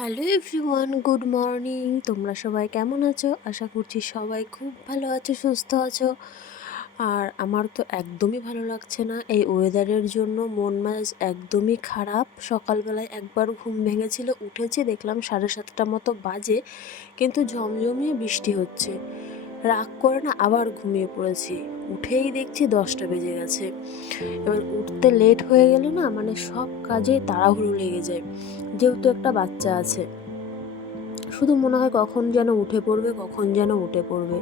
Hello everyone, good morning. তোমরা সবাই কেমন আছো? আশা করছি সবাই খুব ভালো আছো, সুস্থ আছো। আর আমার তো একদমই ভালো লাগছে না। এই ওয়েদারের জন্য মন মাজ একদমই খারাপ। সকালবেলায় একবার ঘুম ভেঙেছিল, উঠেছে, দেখলাম সাড়ে সাতটা মতো বাজে, কিন্তু ঝমঝমিয়ে বৃষ্টি হচ্ছে। রাগ করে না আবার ঘুমিয়ে পড়েছি। উঠেই দেখছি দশটা বেজে গেছে। এবার উঠতে লেট হয়ে গেলে না মানে সব কাজে তাড়াহুড়ো লেগে যায়। যেহেতু একটা বাচ্চা আছে। শুধু মনে হয় কখন যেন উঠে পড়বে, কখন যেন উঠে পড়বে।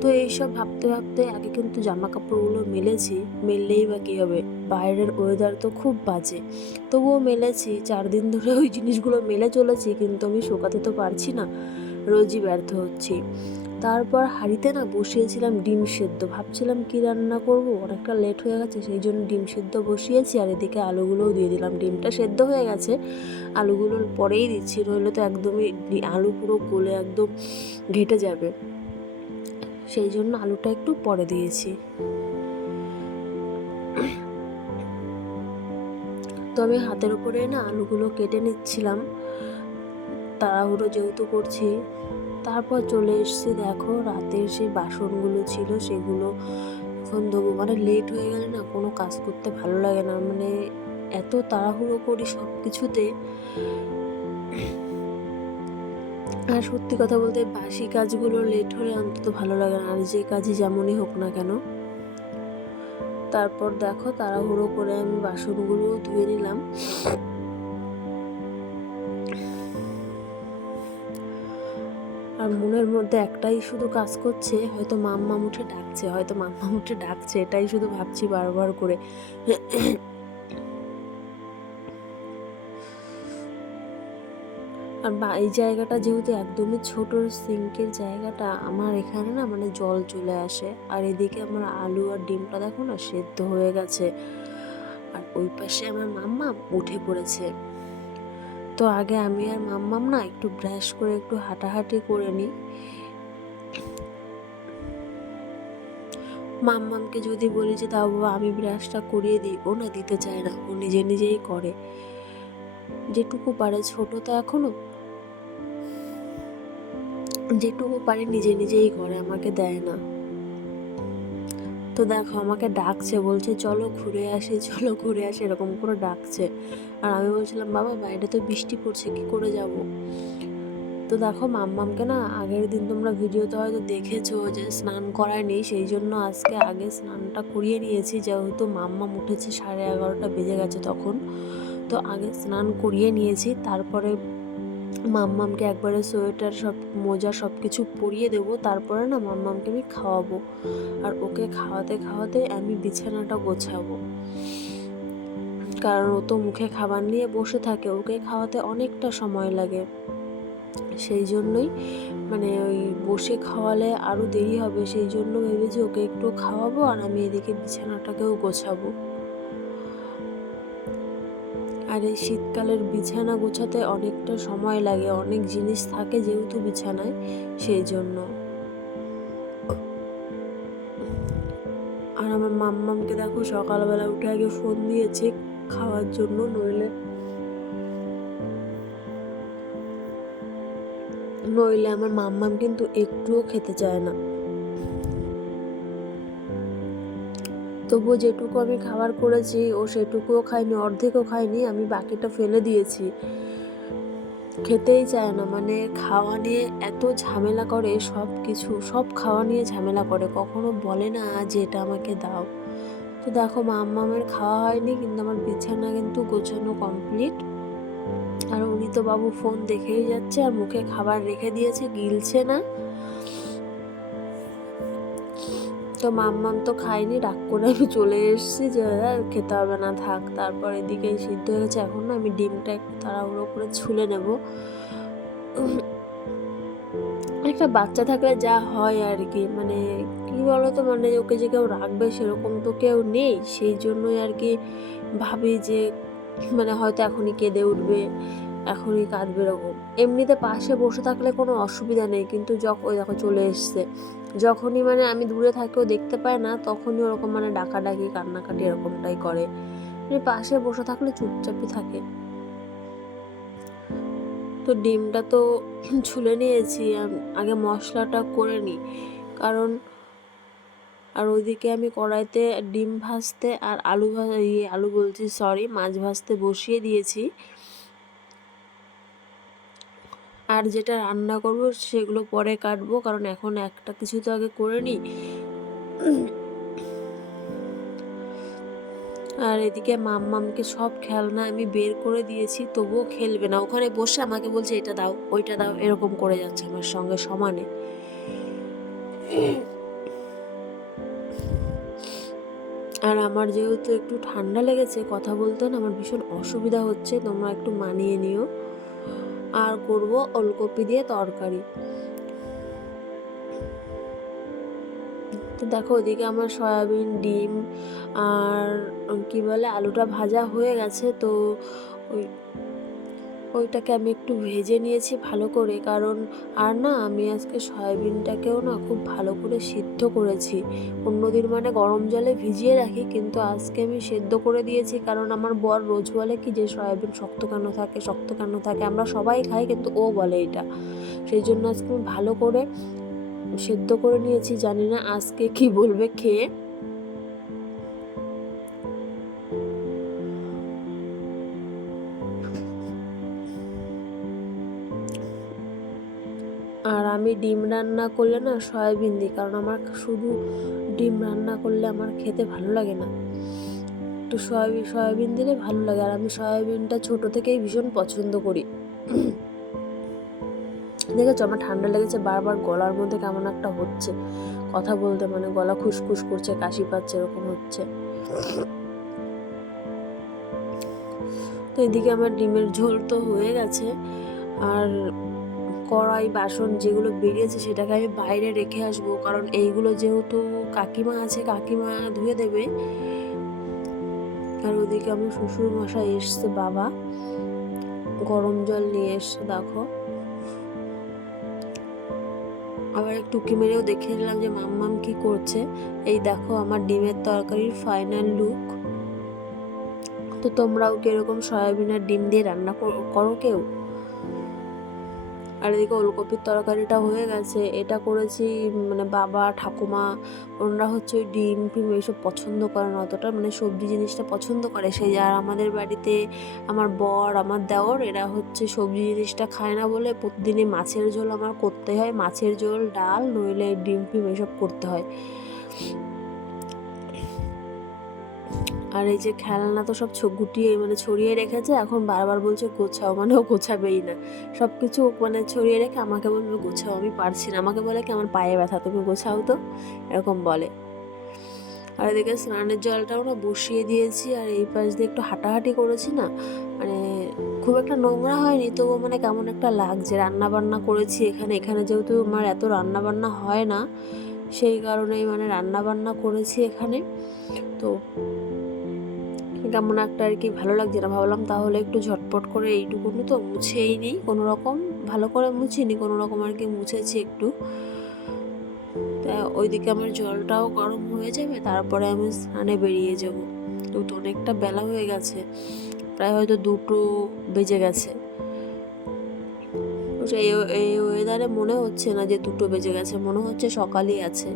তো এইসব ভাবতে ভাবতে আগে কিন্তু জামা কাপড়গুলো মেলেছি। মেললেই বা কী হবে? বাইরের ওয়েদার তো খুব বাজে। তবুও মেলেছি। চার দিন ধরে ওই জিনিসগুলো মেলে চলেছি, কিন্তু আমি শোকাতে তো পারছি না। রোজই ব্যর্থ হচ্ছি। তারপর হাঁড়িতে না বসিয়েছিলাম ডিম সেদ্ধ। ভাবছিলাম কি রান্না করব, অনেকটা লেট হয়ে গেছে, সেই জন্য ডিম সেদ্ধ বসিয়েছি, আর এদিকে আলুগুলোও দিয়ে দিলাম। ডিমটা সেদ্ধ হয়ে গেছে, আলুগুলো পরেই দিচ্ছি, নইলে তো একদমই আলু পুরো গলে একদম ঘেটে যাবে। সেই জন্য আলুটা একটু পরে দিয়েছি। তো আমি হাতের উপরে না আলুগুলো কেটে নিচ্ছিলাম। তাড়াহুড়ো যেহেতু করছি তারপর চলে এসছি, দেখো রাতের সেই বাসনগুলো ছিল সেগুলো এখন দেবো মানে লেট হয়ে গেলে না কোনো কাজ করতে ভালো লাগে না। মানে এত তাড়াহুড়ো করি সব কিছুতে আর সত্যি কথা বলতে বাসি কাজগুলো লেট হলে অন্তত ভালো লাগে না। আর যে কাজই যেমনই হোক না কেন। তারপর দেখো তাড়াহুড়ো করে আমি বাসনগুলো ধুয়ে নিলাম। মনের মধ্যে একটাই শুধু কাজ করছে, হয়তো মাম্মা মুঠে ডাকছে, হয়তো মাম্মা মুঠে ডাকছে, এটাই শুধু ভাবছি বারবার করে। আর বা, এই জায়গাটা যেহেতু একদমই ছোট সিঙ্কের জায়গাটা, আমার এখানে না মানে জল চলে আসে। আর এদিকে আমার আলু আর ডিমটা দেখো না সেদ্ধ হয়ে গেছে। আর ওই পাশে আমার মাম্মা উঠে পড়েছে। তো আগে আমি আর মাম্মাম না একটু ব্রাশ করে একটু হাঁটাহাঁটি করে নিই। মাম্মামকে যদি বলি যে তাও বাবা, আমি ব্রাশটা করিয়ে দিই। ও না দিতে চায় না, ও নিজে নিজেই করে। যেটুকু পারে ছোট তো এখনও। যেটুকু পারে নিজে নিজেই করে, আমাকে দেয় না। তো দেখো, আমাকে ডাকছে, বলছে, চলো ঘুরে আসি, চলো ঘুরে আসি, এরকম করে ডাকছে। আর আমি বলছিলাম, বাবা বাইরে তো বৃষ্টি পড়ছে, কি করে যাব? তো দেখো, মাম্মামকে না আগের দিন তোমরা ভিডিওতে হয়তো দেখেছ যে স্নান করায়নি সেই জন্য আজকে আগে স্নানটা করিয়ে নিয়েছি। যেহেতু মাম্মাম উঠেছে সাড়ে এগারোটা বেজে গেছে তখন, তো আগে স্নান করিয়ে নিয়েছি। তারপরে মাম্মামকে একবারে সোয়েটার সব, মোজা সব কিছু পরিয়ে দেবো। তারপরে না মাম্মামকে আমি খাওয়াবো। আর ওকে খাওয়াতে খাওয়াতে আমি বিছানাটা গোছাবো। কারণ ও তো মুখে খাবার নিয়ে বসে থাকে, ওকে খাওয়াতে অনেকটা সময় লাগে। সেই জন্যই মানে ওই বসে খাওয়ালে আরও দেরি হবে, সেই জন্য ভেবেছি ওকে একটু খাওয়াবো আর আমি এদিকে বিছানাটাকেও গোছাবো। আর এই শীতকালের বিছানা গোছাতে অনেকটা সময় লাগে, অনেক জিনিস থাকে যেহেতু বিছানায়, সেই জন্য। আর আমার মাম্মামকে দেখো সকালবেলা উঠে আগে ফোন দিয়েছে খাওয়ার জন্য নইলে নইলে আমার মাম্মাম কিন্তু একটুও খেতে চায় না। তবুও যেটুকু আমি খাবার করেছি, ও সেটুকুও খায়নি, অর্ধেকও খায়নি, আমি বাকিটা ফেলে দিয়েছি। খেতেই চায় না মানে খাওয়া নিয়ে এত ঝামেলা করে সব কিছু সব খাওয়া নিয়ে ঝামেলা করে, কখনো বলে না যে এটা আমাকে দাও। তো দেখো মাম্মামের খাওয়া হয়নি, কিন্তু আমার বিছানা কিন্তু গোছানো কমপ্লিট আর উনি তো বাবু ফোন দেখেই যাচ্ছে আর মুখে খাবার রেখে দিয়েছে, গিলছে না। তো মাম্মাম তো খাইনি রাগ করে আমি চলে এসেছি যে খেতে হবে না, থাক। তারপর এদিকে সিদ্ধ হয়ে গেছে, এখন না আমি ডিমটা একটু তাড়াহুড়ো করে ছুলে নেব। একটা বাচ্চা থাকলে যা হয় আর কি মানে কি বলো তো মানে ওকে যে কেউ রাখবে সেরকম তো কেউ নেই। সেই জন্যই আর কি ভাবি যে মানে হয়তো এখনই কেঁদে উঠবে, এখনই কাঁদবে এরকম। এমনিতে পাশে বসে থাকলে কোনো অসুবিধা নেই, কিন্তু যখন ওই দেখো চলে এসছে। যখনই মানে আমি দূরে থাকেও দেখতে পাই না, তখনই ওরকম মানে ডাকাডাকি, কান্নাকাটি এরকমটাই করে। মানে পাশে বসে থাকলে চুপচাপই থাকে। তো ডিমটা তো ছুলে নিয়েছি আগে মশলাটা করে নিই। কারণ আর ওইদিকে আমি কড়াইতে ডিম ভাজতে আর আলু ইয়ে আলু বলছি সরি মাছ ভাজতে বসিয়ে দিয়েছি। আর যেটা রান্না করব সেগুলো পরে কাটবো, কারণ এখন একটা কিছু তো আগে করে নিই। আর এদিকে মাম্মামকে সব খেলনা আমি বের করে দিয়েছি, তবুও খেলবে না। ওখানে বসে আমাকে বলছে, এটা দাও, ওইটা দাও। এরকম করে যাচ্ছে আমার সঙ্গে সমানে। আর আমার যেহেতু একটু ঠান্ডা লেগেছে, কথা বলতে না আমার ভীষণ অসুবিধা হচ্ছে, তোমরা একটু মানিয়ে নিও। আর করব ওলকপি দিয়ে তরকারি। তো দেখো ওদিকে আমার সয়াবিন, ডিম আর কি বলে, আলুটা ভাজা হয়ে গেছে, তো ওই ওইটাকে আমি একটু ভেজে নিয়েছি ভালো করে। কারণ আর না, আমি আজকে সয়াবিনটাকেও না খুব ভালো করে সিদ্ধ করেছি। অন্যদিন মানে গরম জলে ভিজিয়ে রাখি, কিন্তু আজকে আমি সেদ্ধ করে দিয়েছি। কারণ আমার বর রোজ বলে কি যে, সয়াবিন শক্ত কেন থাকে, শক্ত কেন থাকে? আমরা সবাই খাই, কিন্তু ও বলে এটা। সেই জন্য আজকে আমি ভালো করে সেদ্ধ করে নিয়েছি, জানি না আজকে কি বলবে খেয়ে। আমি ডিম রান্না করলে না সয়াবিন দিই, কারণ আমার শুধু ডিম রান্না করলে আমার খেতে ভালো লাগে না। একটু সয়াবিন সয়াবিন দিলে ভালো লাগে, আর আমি সয়াবিনটা ছোট থেকেই ভীষণ পছন্দ করি। দেখেছ আমার ঠান্ডা লেগেছে, বারবার গলার মধ্যে কেমন একটা হচ্ছে। কথা বলতে মানে গলা খুসখুস করছে, কাশি পাচ্ছে, এরকম হচ্ছে। তো এদিকে আমার ডিমের ঝোল তো হয়ে গেছে, আর কড়াই, বাসন যেগুলো বেরিয়েছে সেটাকে আমি বাইরে রেখে আসব। কারণ এইগুলো যেহেতু কাকিমা আছে, কাকিমা ধুয়ে দেবে। আর ওদিকে আমার শ্বশুর মশাই এসছে, বাবা। গরম জল নিয়ে এসছে, দেখো। আবার একটু উকি মেরেও দেখে নিলাম যে মাম্মাম কি করছে। এই দেখো আমার ডিমের তরকারির ফাইনাল লুক তো তোমরাও কীরকম সয়াবিনের ডিম দিয়ে রান্না করো কেউ? আর এদিকে ওলকপির তরকারিটা হয়ে গেছে। এটা করেছি মানে বাবা, ঠাকুমা, ওনারা হচ্ছে ওই ডিম ফিম এইসব পছন্দ করে না অতটা মানে সবজি জিনিসটা পছন্দ করে সেই। আর আমাদের বাড়িতে আমার বর, আমার দেওর, এরা হচ্ছে সবজি জিনিসটা খায় না বলে প্রতিদিনই মাছের ঝোল আমার করতে হয়। মাছের ঝোল, ডাল, নইলে ডিম ফিম এইসব করতে হয়। আর এই যে খেলনা তো সব গুটিয়ে মানে ছড়িয়ে রেখেছে, এখন বারবার বলছে, গোছাও। মানে ও গোছাবেই না। সব কিছু মানে ছড়িয়ে রেখে আমাকে বলবে, গোছাও, আমি পারছি না। আমাকে বলে কি, আমার পায়ে ব্যথা, তুমি গোছাও তো? এরকম বলে। আর এদিকে স্নানের জলটাও না বসিয়ে দিয়েছি, আর এই পাশ দিয়ে একটু হাঁটাহাঁটি করেছি না মানে খুব একটা নোংরা হয়নি, তবুও মানে কেমন একটা লাগছে। রান্না বান্না করেছি এখানে এখানে যেহেতু আমার এত রান্না বান্না হয় না, সেই কারণেই মানে রান্না বান্না করেছি এখানে। তো কেমন একটা আর কি ভালো লাগছে না। ভাবলাম তাহলে একটু ঝটপট করে এইটুকুনি তো মুছেই নিই কোনো রকম ভালো করে মুছিনি কোনো রকম আর কি মুছেছি একটু। তা ওইদিকে আমার জলটাও গরম হয়ে যাবে, তারপরে আমি স্নানে বেরিয়ে যাব। তো অনেকটা বেলা হয়ে গেছে, প্রায় হয়তো দুটো বেজে গেছে। এই ওয়েদারে মনে হচ্ছে না যে দুটো বেজে গেছে, মনে হচ্ছে সকালই আছে।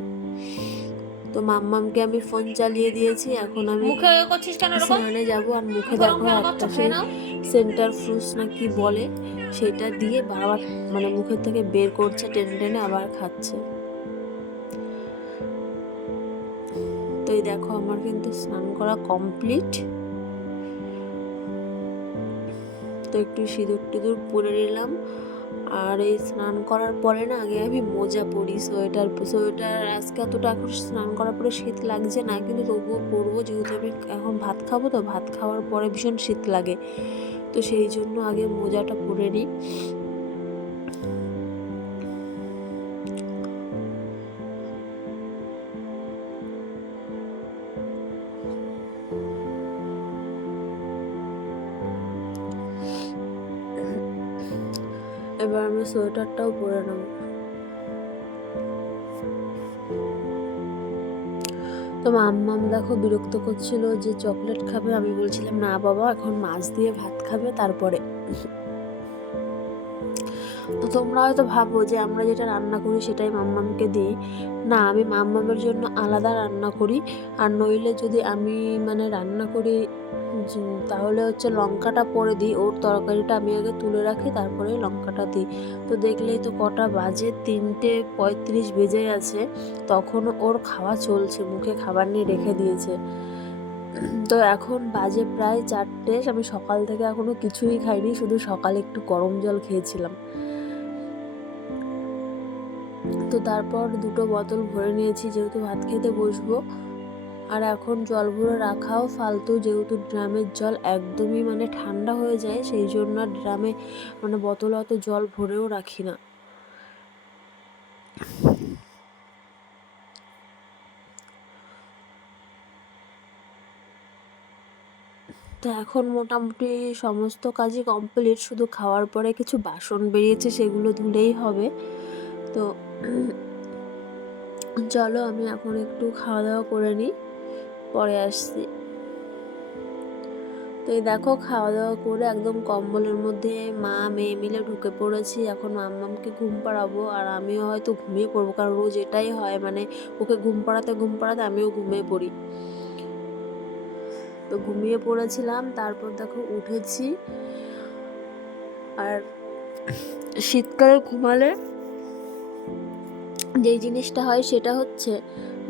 তো মাম্মামকে আমি ফোন চালিয়ে দিয়েছি এখন আমি মুখে ওই করছিস কেন এরকম? স্নানে যাব আর মুখে দেখো একটা সেই সেন্টার ফ্রুটস না কি বলে সেটা দিয়ে বারবার মানে মুখের থেকে বের করছে টেনে টেনে আবার খাচ্ছে। তো এই দেখো আমার কিন্তু স্নান করা কমপ্লিট তো একটু সিঁদুর টিঁদুর পরে নিলাম। আর এই স্নান করার পরে না আগে আমি মোজা পরি সোয়েটার সোয়েটার আজকে এতটা এখন স্নান করার পরে শীত লাগছে না, কিন্তু তবুও পরবো। যেহেতু আমি এখন ভাত খাব তো ভাত খাওয়ার পরে ভীষণ শীত লাগে। তো সেই জন্য আগে মোজাটা পরে নিই। এবার আমি সোয়েটারটাও পরে নেব। তো মাম্মাম দেখো বিরক্ত করছিল যে চকলেট খাবে। আমি বলছিলাম, না বাবা, এখন মাছ দিয়ে ভাত খাবে তারপরে। তো তোমরা হয়তো ভাবো যে আমরা যেটা রান্না করি সেটাই মাম্মামকে দিই। না, আমি মাম্মামের জন্য আলাদা রান্না করি। আর নইলে যদি আমি মানে রান্না করি তাহলে হচ্ছে লঙ্কাটা পরে দিই। ওর তরকারিটা আমি আগে তুলে রাখি, তারপরে লঙ্কাটা দিই। তো দেখলেই তো কটা বাজে, তিনটে পঁয়ত্রিশ বেজে গেছে। তখনও ওর খাওয়া চলছে, মুখে খাবার নিয়ে রেখে দিয়েছে। তো এখন বাজে প্রায় চারটে, আমি সকাল থেকে এখনও কিছুই খাইনি, শুধু সকালে একটু গরম জল খেয়েছিলাম। তো তারপর দুটো বোতল ভরে নিয়েছি, যেহেতু ভাত খেতে বসবো। আর এখন জল ভরে রাখাও ফালতু, যেহেতু ড্রামের জল একদমই মানে ঠান্ডা হয়ে যায়, সেই জন্য ড্রামে মানে বোতল অত জল ভরেও রাখি না। তো এখন মোটামুটি সমস্ত কাজই কমপ্লিট, শুধু খাওয়ার পরে কিছু বাসন বেরিয়েছে, সেগুলো ধুলেই হবে। তো চলো, আমি এখন একটু খাওয়া দাওয়া করে নিই। পরে আসছি। তো এই দেখো খাওয়া দাওয়া করে একদম কম্বলের মধ্যে মা, মেয়ে মিলে ঢুকে পড়েছি। এখন মাম্মামকে ঘুম পাড়াবো আর আমিও হয়তো ঘুমিয়ে পড়ব, কারণ রোজ এটাই হয় মানে ওকে ঘুম পাড়াতে ঘুম পাড়াতে আমিও ঘুমিয়ে পড়ি। তো ঘুমিয়ে পড়েছিলাম, তারপর দেখো উঠেছি। আর শীতকালে ঘুমালে যেই জিনিসটা হয়, সেটা হচ্ছে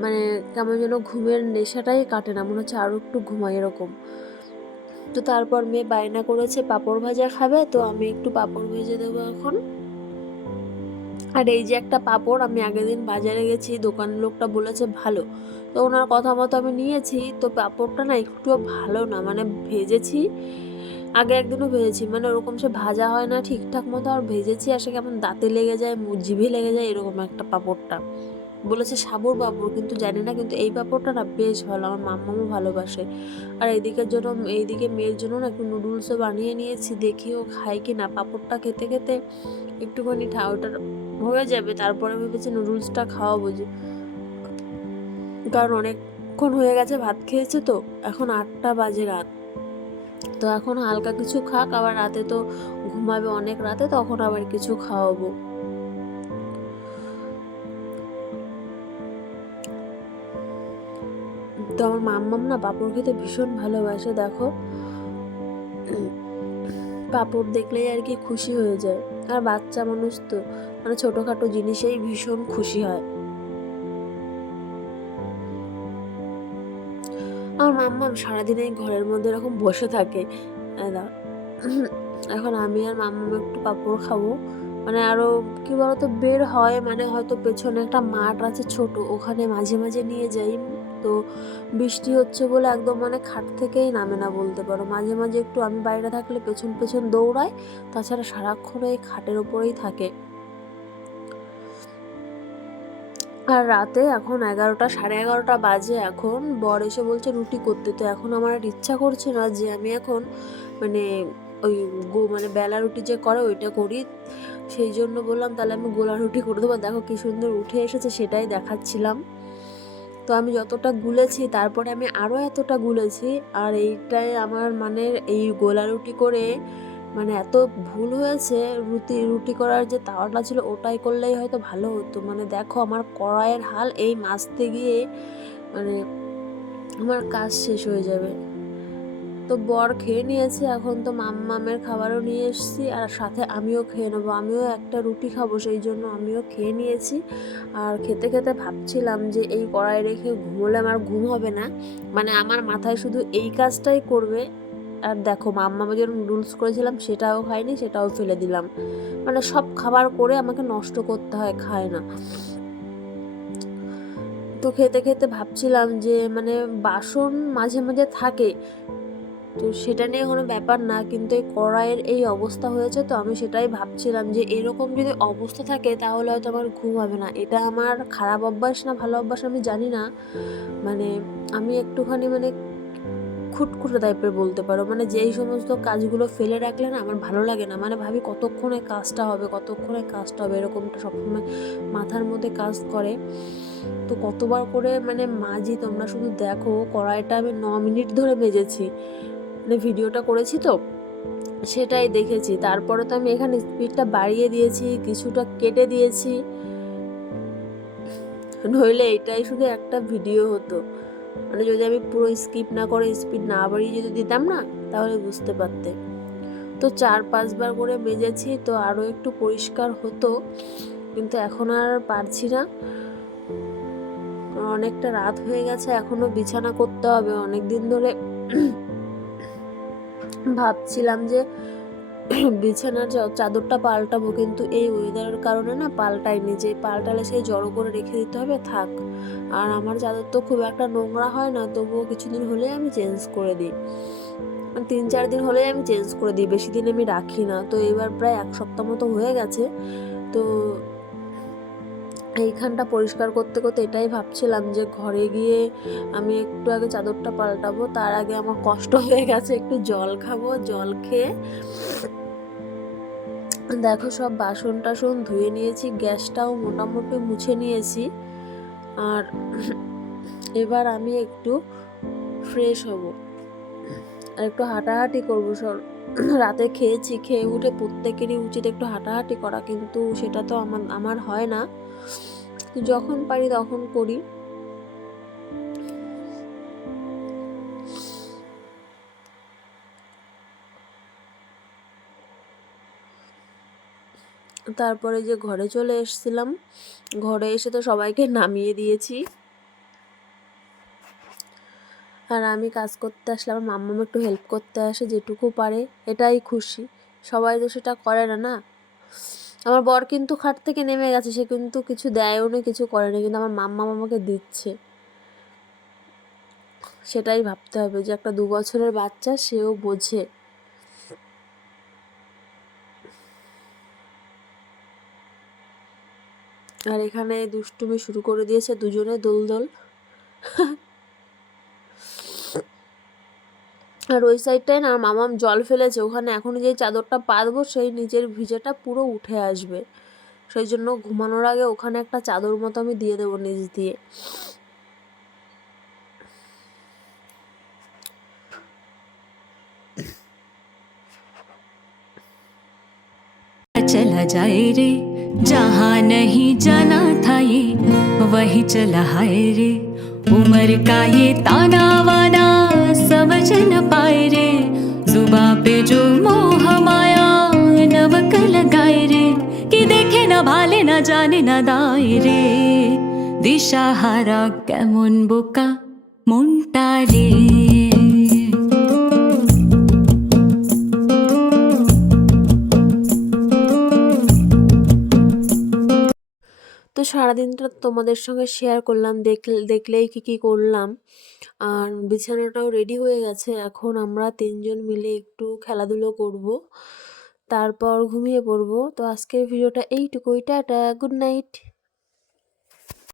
মানে কেমন যেন ঘুমের নেশাটাই কাটে না, মনে হচ্ছে আরও একটু ঘুমাই এরকম। তো তারপর মেয়ে বায়না করেছে, পাঁপড় ভাজা খাবে, তো আমি একটু পাঁপড় ভেজে দেবো এখন। আর এই যে একটা পাঁপড়, আমি আগের দিন বাজারে গেছি দোকান লোকটা বলেছে ভালো। তো ওনার কথা মতো আমি নিয়েছি, তো পাঁপড়টা না একটুও ভালো না মানে ভেজেছি, আগে একদিনও ভেজেছি মানে ওরকম সে ভাজা হয় না ঠিকঠাক মতো, আর ভেজেছি, আর সে কেমন দাঁতে লেগে যায় জিভে লেগে যায়, এরকম একটা পাঁপড়টা। বলেছে সাবুর পাঁপড় কিন্তু জানি না, কিন্তু এই পাঁপড়টা না বেশ ভালো, আমার মাম্মামও ভালোবাসে। আর এইদিকের জন্য, এইদিকে মেয়ের জন্য না একটু নুডলসও বানিয়ে নিয়েছি, দেখি ও খায় কি না পাঁপড়টা খেতে খেতে একটুখানি ওটা হয়ে যাবে, তারপরে ভেবেছি নুডলসটা খাওয়াবো যে। কারণ অনেকক্ষণ হয়ে গেছে, ভাত খেয়েছে তো, এখন আটটা বাজে রাত। তো এখন হালকা কিছু খাক, আবার রাতে তো ঘুমাবে অনেক রাতে, তখন আবার কিছু খাওয়াবো। তো আমার মাম্মাম না পাঁপড় খেতে ভীষণ ভালোবাসে, দেখো। পাঁপড় দেখলেই আর কি খুশি হয়ে যায়। আর বাচ্চা মানুষ তো মানে ছোটোখাটো জিনিসেই ভীষণ খুশি হয়। আমার মাম্মাম সারাদিন এই ঘরের মধ্যে এরকম বসে থাকে। এখন আমি আর মাম্মাম একটু পাঁপড় খাব। মানে আরও, কি বলতো, বের হয় মানে হয়তো পেছনে একটা মাঠ আছে ছোট, ওখানে মাঝে মাঝে নিয়ে যাই। তো বৃষ্টি হচ্ছে বলে একদম মানে খাট থেকেই নামে না বলতে পারো। মাঝে মাঝে একটু আমি বাইরে থাকলে পেছন পেছন দৌড়ায় তাছাড়া সারাক্ষণ এই খাটের ওপরেই থাকে। আর রাতে এখন এগারোটা, সাড়ে এগারোটা বাজে এখন। বর এসে বলছে রুটি করতে। তো এখন আমার আর ইচ্ছা করছে না যে আমি এখন মানে ওই গো মানে বেলা রুটি যে করে ওইটা করি। সেই জন্য বললাম তাহলে আমি গোলা রুটি করে দেবো। দেখো কি সুন্দর উঠে এসেছে সেটাই দেখাচ্ছিলাম। তো আমি যতটা গুলেছি, তারপরে আমি আরও এতটা গুলেছি, আর এইটাই আমার মানে এই গোলা রুটি করে মানে এত ভুল হয়েছে, রুটি রুটি করার যে তাওয়াটা ছিল ওটাই করলেই হয়তো ভালো হতো। মানে দেখো আমার কড়াইয়ের হাল এই মাছতে গিয়ে মানে আমার কাজ শেষ হয়ে যাবে। তো বর খেয়ে নিয়েছে, এখন তো মাম্মামের খাবারও নিয়ে এসেছি আর সাথে আমিও খেয়ে নেব। আমিও একটা রুটি খাব, সেই জন্য আমিও খেয়ে নিয়েছি। আর খেতে খেতে ভাবছিলাম যে এই কড়াই রেখে ঘুমোলে আমার ঘুম হবে না। মানে আমার মাথায় শুধু এই কাজটাই করবে। আর দেখো মাম্মা যে নুডলস করেছিলাম, সেটাও খাইনি সেটাও ফেলে দিলাম। মানে সব খাবার করে আমাকে নষ্ট করতে হয়, খায় না। তো খেতে খেতে ভাবছিলাম যে মানে বাসন মাঝে মাঝে থাকে তো সেটা নিয়ে কোনো ব্যাপার না, কিন্তু এই কড়াইয়ের এই অবস্থা হয়েছে তো আমি সেটাই ভাবছিলাম যে এরকম যদি অবস্থা থাকে তাহলে হয়তো আমার ঘুম হবে না। এটা আমার খারাপ অভ্যাস না ভালো অভ্যাস আমি জানি না। মানে আমি একটুখানি মানে খুটখুটে টাইপের বলতে পারো। মানে যেই সমস্ত কাজগুলো ফেলে রাখলে না আমার ভালো লাগে না। মানে ভাবি কতক্ষণে কাজটা হবে, কতক্ষণে কাজটা হবে এরকমটা সবসময় মাথার মধ্যে কাজ করে। তো কতবার করে মানে মাজি তোমরা শুধু দেখো, কড়াইটা আমি ন মিনিট ধরে ভেজেছি। ভিডিওটা করেছি তো, সেটাই দেখেছি। তারপরে তো আমি এখানে স্পিডটা বাড়িয়ে দিয়েছি, কিছুটা কেটে দিয়েছি। নইলে এটাই শুধু একটা ভিডিও হতো। মানে যদি আমি পুরো স্কিপ না করে স্পিড না বাড়িয়ে যদি দিতাম না, তাহলে বুঝতে পারতে। তো চার পাঁচবার করে মেজেছি, তো আরও একটু পরিষ্কার হতো, কিন্তু এখন আর পারছি না। অনেকটা রাত হয়ে গেছে, এখনও বিছানা করতে হবে। অনেক দিন ধরে ভাবছিলাম যে বিছানার চাদরটা পাল্টাবো, কিন্তু এই ওয়েদারের কারণে না পাল্টাইনি যে পাল্টালে সেই জড়ো করে রেখে দিতে হবে, থাক। আর আমার চাদর তো খুব একটা নোংরা হয় না, তবুও কিছুদিন হলেই আমি চেঞ্জ করে দিই। তিন চার দিন হলেই আমি চেঞ্জ করে দিই, বেশি দিন আমি রাখি না। তো এবার প্রায় এক সপ্তাহ মতো হয়ে গেছে। তো এইখানটা পরিষ্কার করতে করতে এটাই ভাবছিলাম যে ঘরে গিয়ে আমি একটু আগে চাদরটা পাল্টাবো। তার আগে আমার কষ্ট হয়ে গেছে, একটু জল খাব, জল খেয়ে। দেখো সব বাসন টাসন ধুয়ে নিয়েছি, গ্যাসটাও মোটামুটি মুছে নিয়েছি। আর এবার আমি একটু ফ্রেশ হব। আর একটু হাঁটাহাঁটি করব সব রাতে খেয়েছি, খেয়ে উঠে প্রত্যেকেরই উচিত একটু হাঁটাহাঁটি করা, কিন্তু সেটা তো আমার আমার হয় না। যখন পারি তখন করি। তারপরে যে ঘরে চলে এসেছিলাম, ঘরে এসে তো সবাইকে নামিয়ে দিয়েছি। আর আমি কাজ করতে আসলে আমার মাম্মাম একটু হেল্প করতে আসে যেটুকু পারে, এটাই খুশি। সবাই তো সেটা করে না না? আমার বর কিন্তু খাট থেকে নেমে গেছে, সে কিন্তু কিছু দেয়ও না, কিছু করে না কিন্তু আমার মাম্মা মামাকে দিচ্ছে। সেটাই ভাবতে হবে যে একটা দু বছরের বাচ্চা সেও বোঝে। আর এখানে দুষ্টুমি শুরু করে দিয়েছে দুজনে দোল দোল আর ওই সাইডটায় না মামাম জল ফেলেছে ওখানে এখন যে চাদরটা পাতবো সেই নিচের ভিজেটা পুরো উঠে আসবে সেই জন্য ঘুমানোর আগে ওখানে একটা চাদর মতো আমি দিয়ে দেবো নিচ দিয়ে चला जाए रे जहाँ नहीं जाना था ये वही चला है रे उम्र का ये ताना वाना समझ न पाए रे जुबा पे जो मोह माया नमक लगाए रे कि देखे न भाले न जाने न दाए रे দিশা হারা কেমন বোকা মনটা রে তো সারাদিনটা তোমাদের সঙ্গে শেয়ার করলাম, দেখলে, দেখলেই কী কী করলাম। আর বিছানাটাও রেডি হয়ে গেছে, এখন আমরা তিনজন মিলে একটু খেলাধুলো করব, তারপর ঘুমিয়ে পড়ব। তো আজকের ভিডিওটা এইটুকুইটা টাটা গুড নাইট